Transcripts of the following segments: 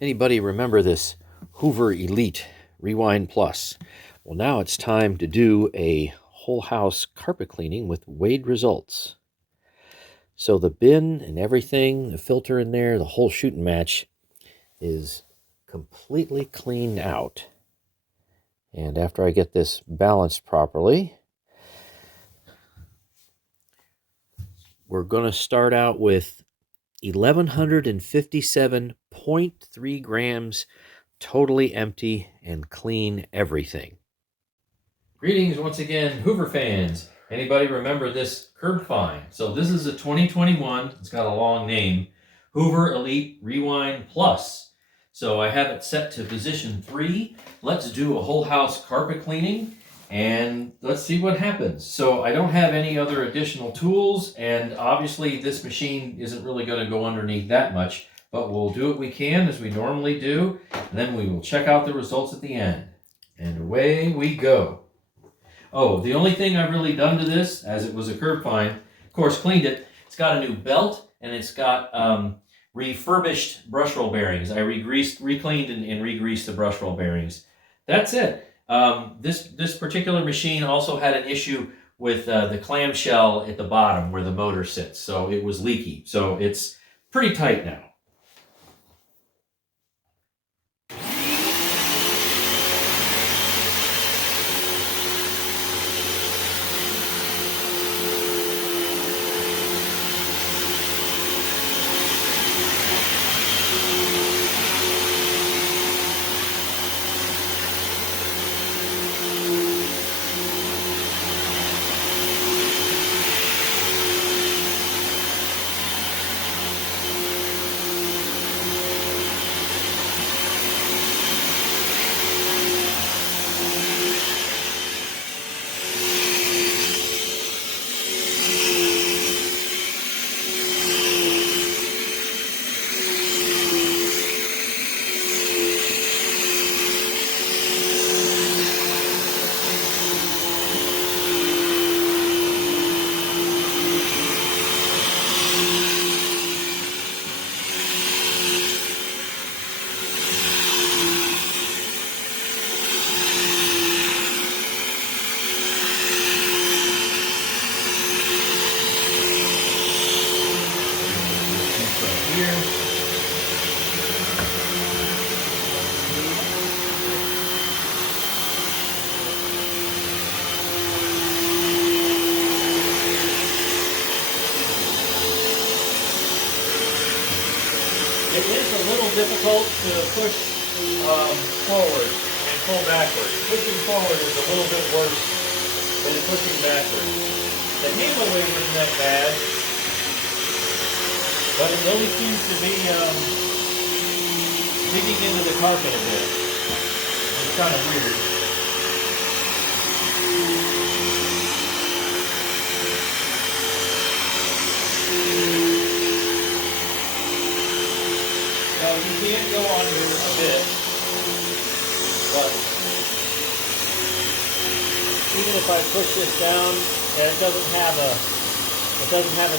Anybody remember this Hoover Elite Rewind Plus? Well, now it's time to do a whole house carpet cleaning with Wade results. So the bin and everything, the filter in there, the whole shooting match is completely cleaned out. And after I get this balanced properly, we're going to start out with 1,157.3 grams, totally empty and clean everything. Greetings once again, Hoover fans. Anybody remember this curb fine? So this is a 2021, it's got a long name, Hoover Elite Rewind Plus. So I have it set to position 3. Let's do a whole house carpet cleaning and let's see what happens. So I don't have any other additional tools, and obviously this machine isn't really going to go underneath that much, but we'll do what we can as we normally do, and then we will check out the results at the end. And away we go. Oh, the only thing I've really done to this, as it was a curb fine, of course cleaned it, it's got a new belt, and it's got refurbished brush roll bearings. I recleaned and re-greased the brush roll bearings. That's it. This particular machine also had an issue with the clamshell at the bottom where the motor sits, so it was leaky. So it's pretty tight now. It is a little difficult to push forward and pull backward. Pushing forward is a little bit worse than pushing backward. The handle weight isn't that bad, but it really seems to be digging into the carpet a bit. It's kind of weird. Now you can go under a bit, but even if I push this down, it doesn't have a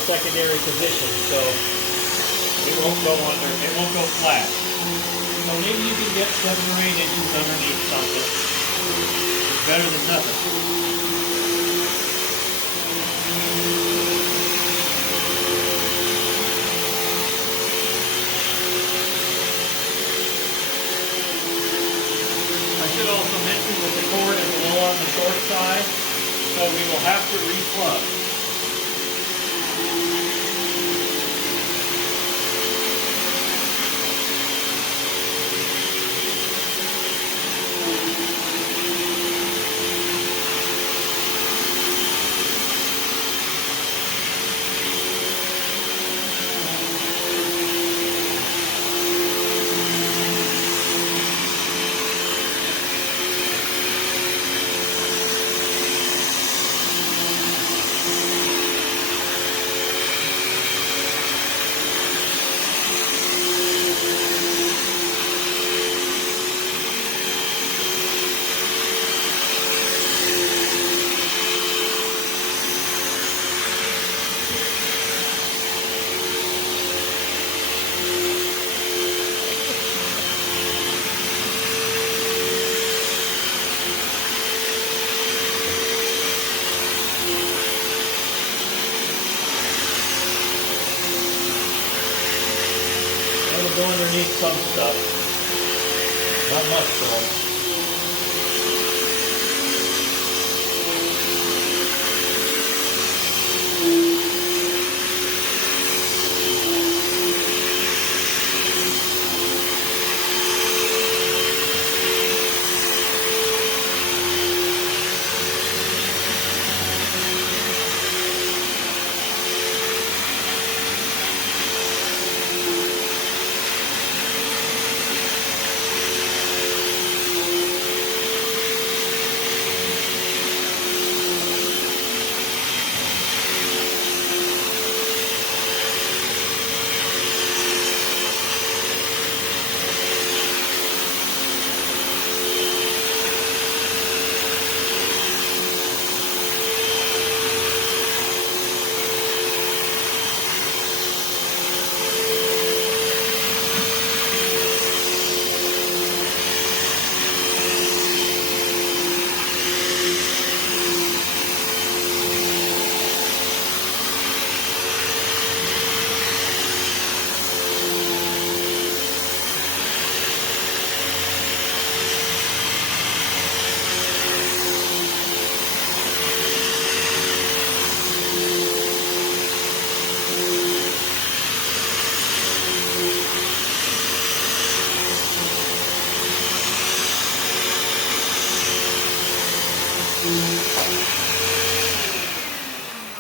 secondary position, so it won't go under. It won't go flat. So maybe you can get 7 or 8 inches underneath something. It's better than nothing. I should also mention that the cord is a little on the short side, so we will have to replug. underneath some stuff. Not much though.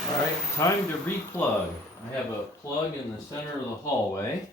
Alright, time to replug. I have a plug in the center of the hallway.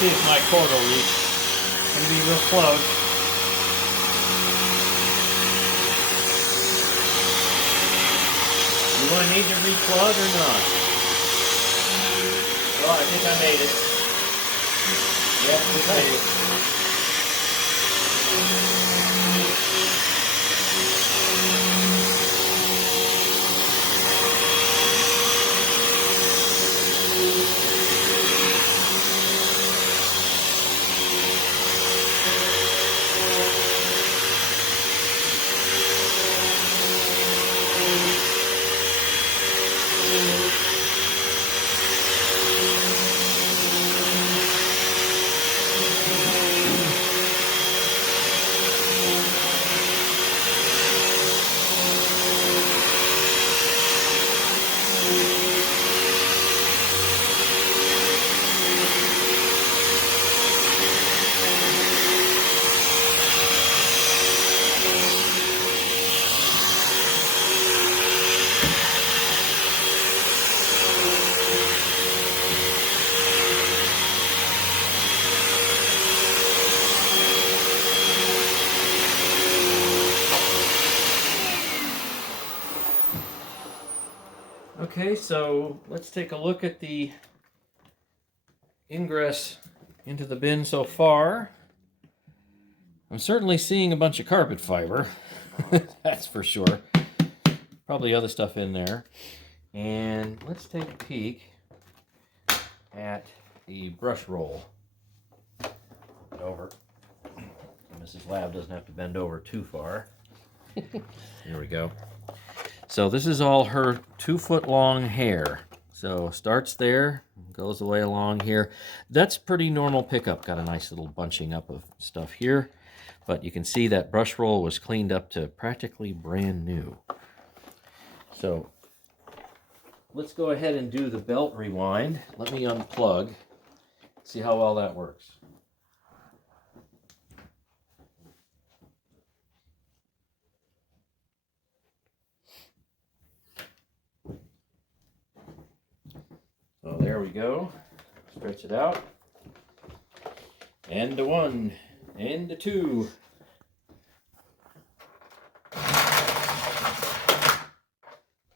see if my cord will reach. It's going to be real close. Do I need to replug or not? Oh, I think I made it. Yeah, I think I made it. Okay, so let's take a look at the ingress into the bin so far. I'm certainly seeing a bunch of carpet fiber, that's for sure. Probably other stuff in there. And let's take a peek at the brush roll. Over. Mrs. Lab doesn't have to bend over too far. Here we go. So this is all her 2-foot long hair. So starts there, goes the way along here. That's pretty normal pickup. Got a nice little bunching up of stuff here. But you can see that brush roll was cleaned up to practically brand new. So let's go ahead and do the belt rewind. Let me unplug. See how well that works. So there we go. Stretch it out. End to 1, end to 2.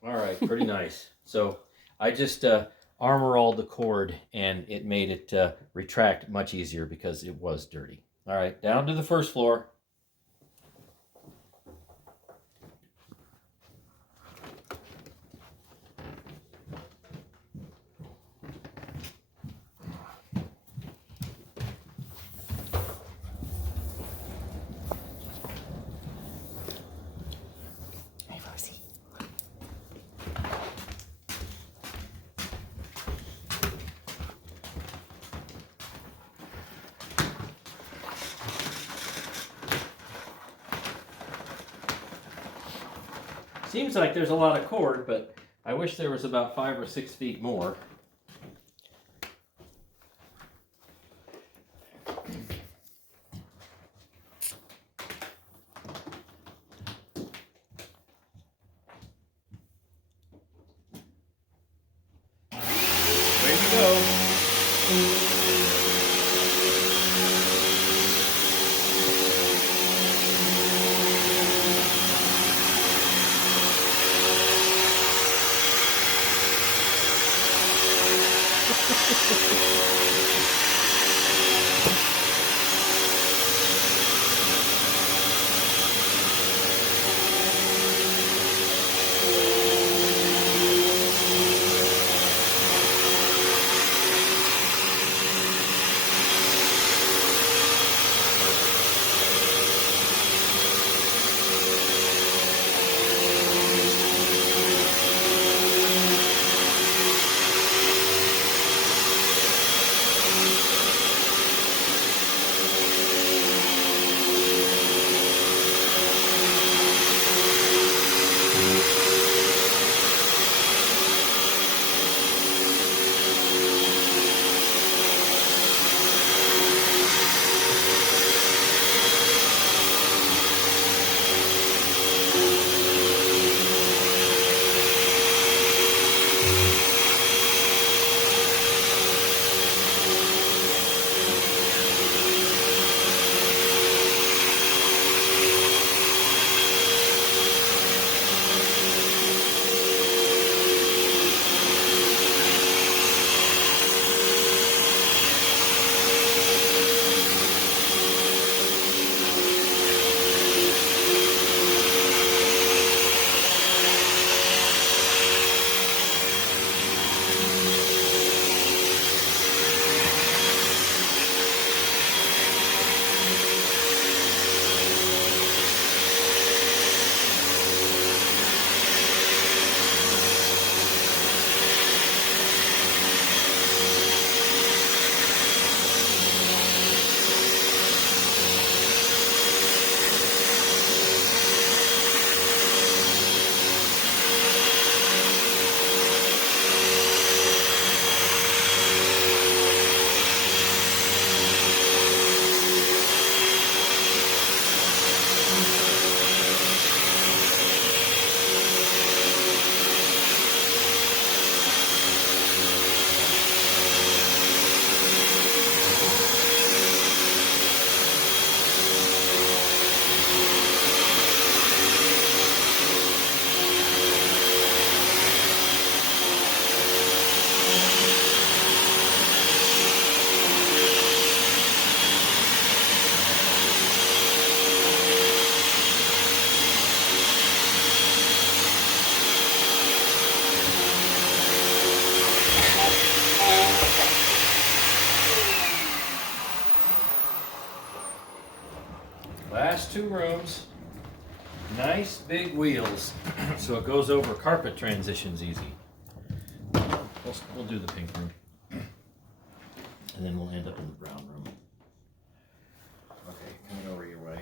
All right, pretty nice. So I just armor-alled the cord, and it made it retract much easier because it was dirty. All right, down to the first floor. Seems like there's a lot of cord, but I wish there was about 5 or 6 feet more. Way to go. Last two rooms. Nice big wheels, so it goes over carpet transitions easy. We'll do the pink room, and then we'll end up in the brown room. Okay, coming over your way.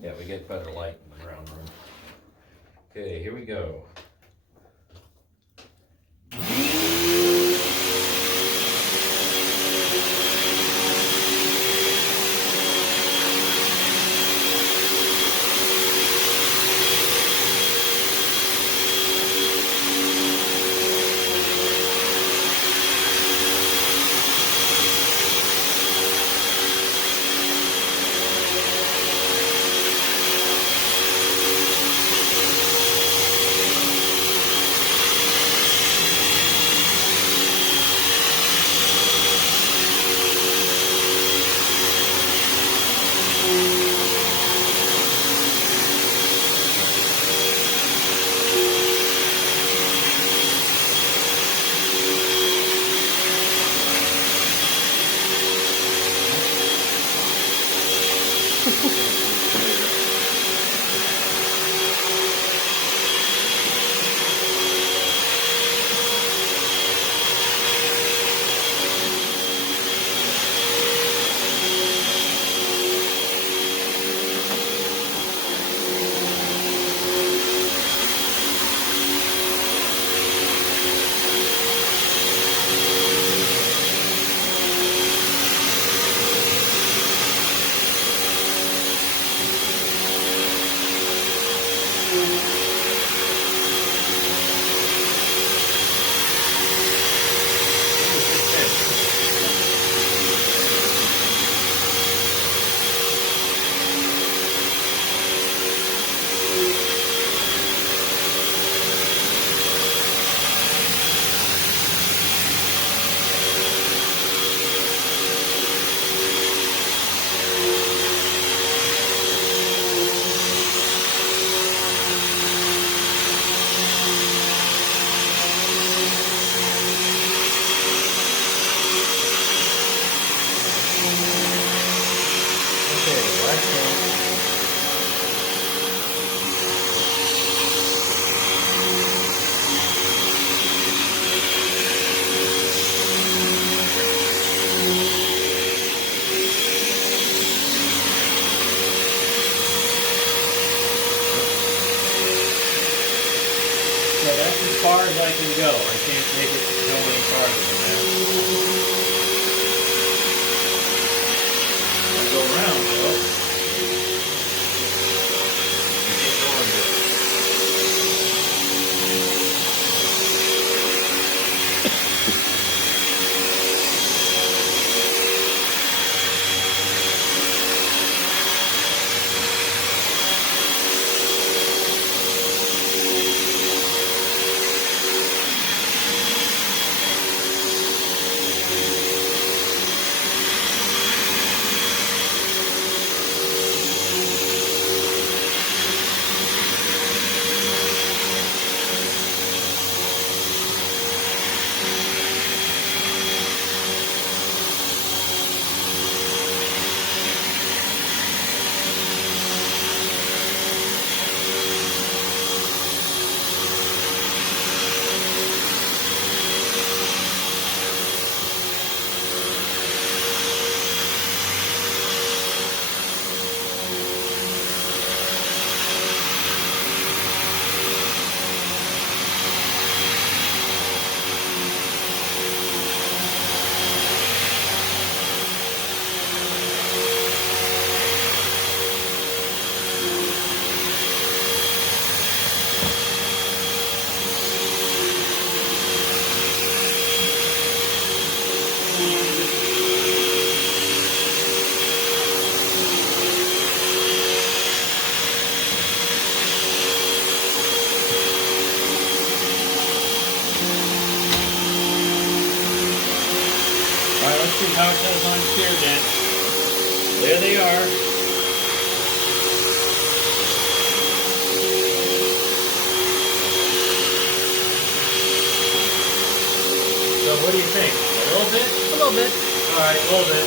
Yeah, we get better light in the brown room. Okay, here we go. Yeah, that's as far as I can go. I can't make it go any farther than that. I go around, though. Get going good. See how it does on Tear Dent. There they are. So what do you think? A little bit? A little bit. All right, a little bit.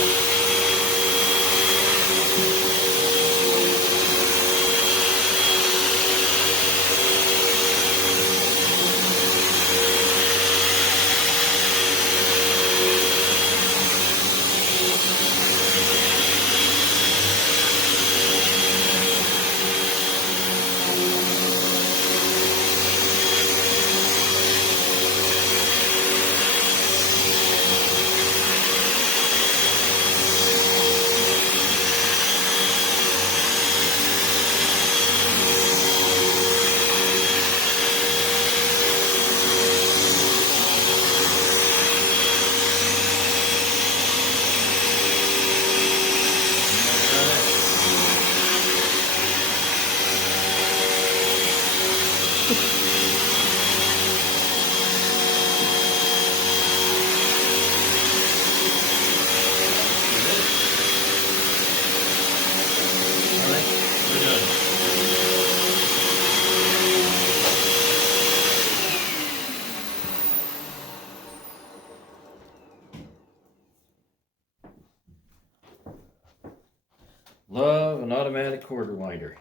Love an automatic quarter winder.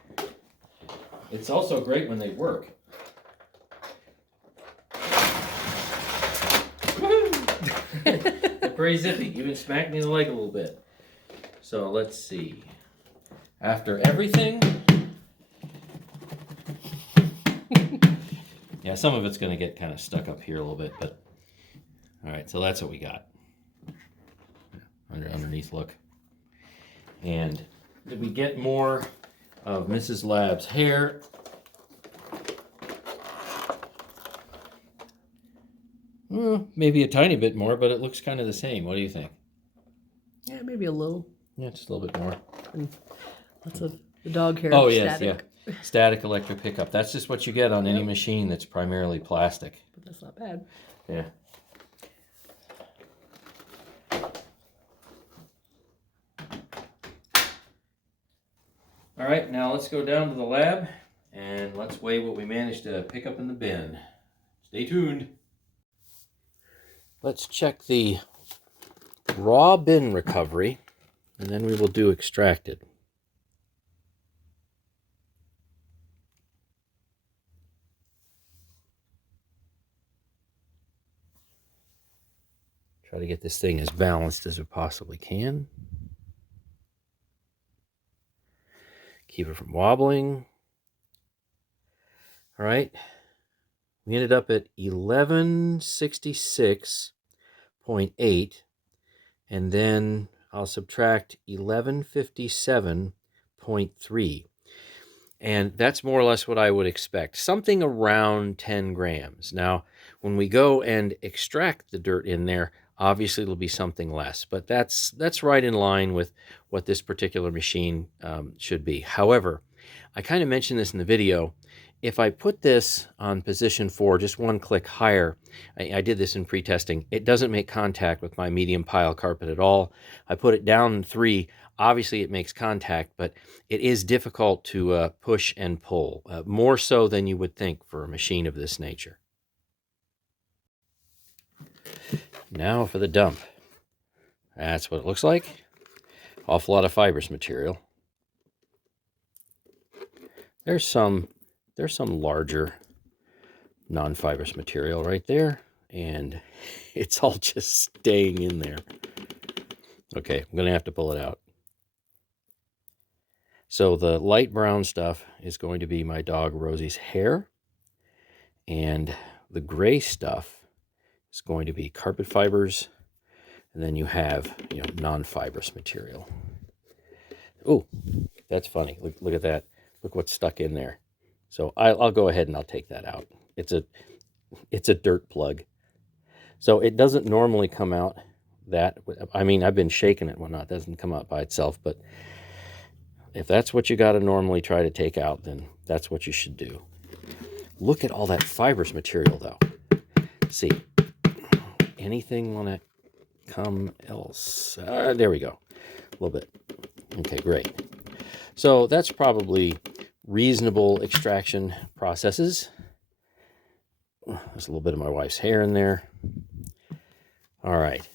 It's also great when they work. They're pretty zippy. Even smacked me in the leg a little bit. So let's see. After everything, yeah, some of it's going to get kind of stuck up here a little bit, but all right, so that's what we got. Underneath, look. And did we get more of Mrs. Lab's hair? Maybe a tiny bit more, but it looks kind of the same. What do you think? Yeah, maybe a little. Yeah, just a little bit more. Lots of the dog hair. Oh, yes, static. Yeah. Static electric pickup. That's just what you get on any machine that's primarily plastic. But that's not bad. Yeah. All right, now let's go down to the lab and let's weigh what we managed to pick up in the bin. Stay tuned. Let's check the raw bin recovery, and then we will do extracted. Try to get this thing as balanced as we possibly can. Keep it from wobbling. All right. We ended up at 1166.8, and then I'll subtract 1157.3. And that's more or less what I would expect, something around 10 grams. Now, when we go and extract the dirt in there, obviously it'll be something less, but that's right in line with what this particular machine should be. However, I kind of mentioned this in the video. If I put this on position 4, just one click higher, I did this in pre-testing, it doesn't make contact with my medium pile carpet at all. I put it down 3, obviously it makes contact, but it is difficult to push and pull, more so than you would think for a machine of this nature. Now for the dump. That's what it looks like. Awful lot of fibrous material. There's some larger non-fibrous material right there, and it's all just staying in there. Okay, I'm going to have to pull it out. So the light brown stuff is going to be my dog Rosie's hair, and the gray stuff is going to be carpet fibers, and then you have, non-fibrous material. Oh, that's funny. Look at that. Look what's stuck in there. So I'll go ahead and I'll take that out. It's a dirt plug. So it doesn't normally come out that. I mean, I've been shaking it and whatnot. It doesn't come out by itself. But if that's what you got to normally try to take out, then that's what you should do. Look at all that fibrous material, though. See, anything want to come else? There we go. A little bit. Okay, great. So that's probably reasonable extraction processes. There's a little bit of my wife's hair in there. All right.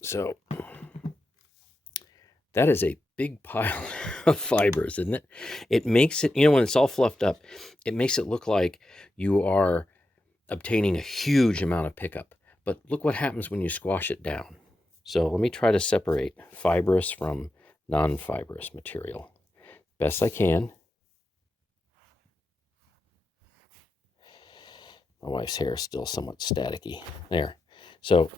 So that is a big pile of fibers, isn't it? It makes it, when it's all fluffed up, it makes it look like you are obtaining a huge amount of pickup. But look what happens when you squash it down. So let me try to separate fibrous from non-fibrous material best I can. My wife's hair is still somewhat staticky. There. So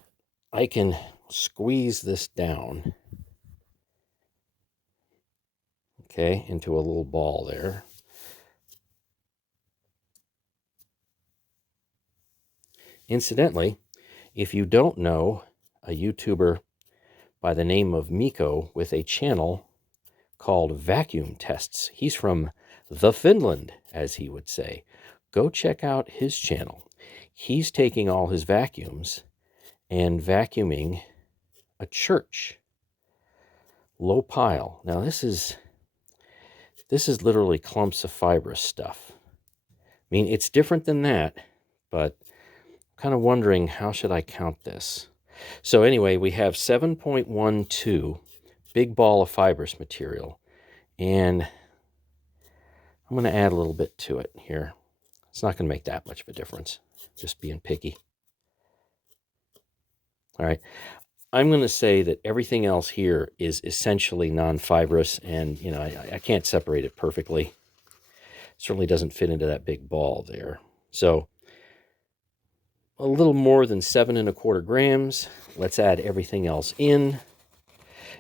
I can squeeze this down, okay, into a little ball there. Incidentally, if you don't know a YouTuber by the name of Miko with a channel called Vacuum Tests, he's from the Finland, as he would say. Go check out his channel. He's taking all his vacuums and vacuuming a church. Low pile. Now this is literally clumps of fibrous stuff. I mean, it's different than that, but I'm kind of wondering how should I count this. So anyway, we have 7.12 big ball of fibrous material. And I'm going to add a little bit to it here. It's not going to make that much of a difference, just being picky. All right. I'm going to say that everything else here is essentially non-fibrous, and I can't separate it perfectly. Certainly doesn't fit into that big ball there. So a little more than 7 1/4 grams. Let's add everything else in.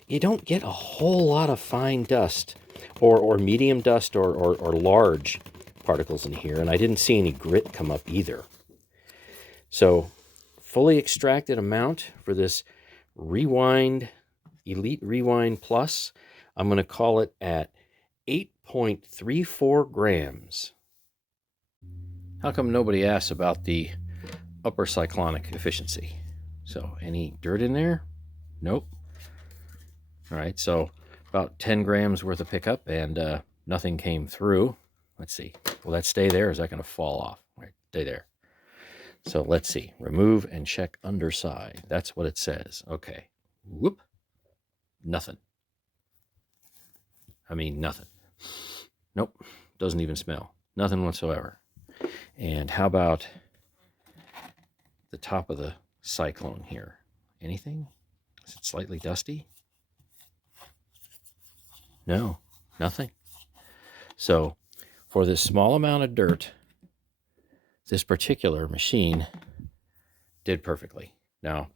You don't get a whole lot of fine dust or medium dust or large particles in here, and I didn't see any grit come up either. So fully extracted amount for this Rewind Elite Rewind Plus, I'm going to call it at 8.34 grams. How come nobody asks about the upper cyclonic efficiency? So any dirt in there? Nope. All right, so about 10 grams worth of pickup, and nothing came through. Let's see. Will that stay there, or is that going to fall off? All right, stay there. So let's see. Remove and check underside. That's what it says. Okay. Whoop. Nothing. I mean, nothing. Nope. Doesn't even smell. Nothing whatsoever. And how about the top of the cyclone here? Anything? Is it slightly dusty? No, nothing. So for this small amount of dirt, this particular machine did perfectly. Now,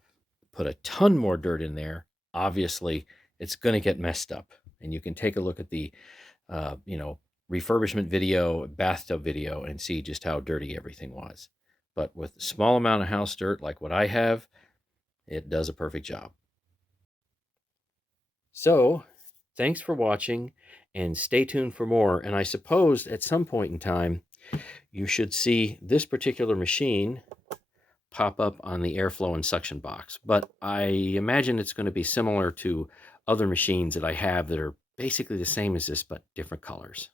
put a ton more dirt in there, obviously it's going to get messed up. And you can take a look at the, refurbishment video, bathtub video, and see just how dirty everything was. But with a small amount of house dirt like what I have, it does a perfect job. So, thanks for watching, and stay tuned for more. And I suppose at some point in time, you should see this particular machine pop up on the airflow and suction box. But I imagine it's going to be similar to other machines that I have that are basically the same as this, but different colors.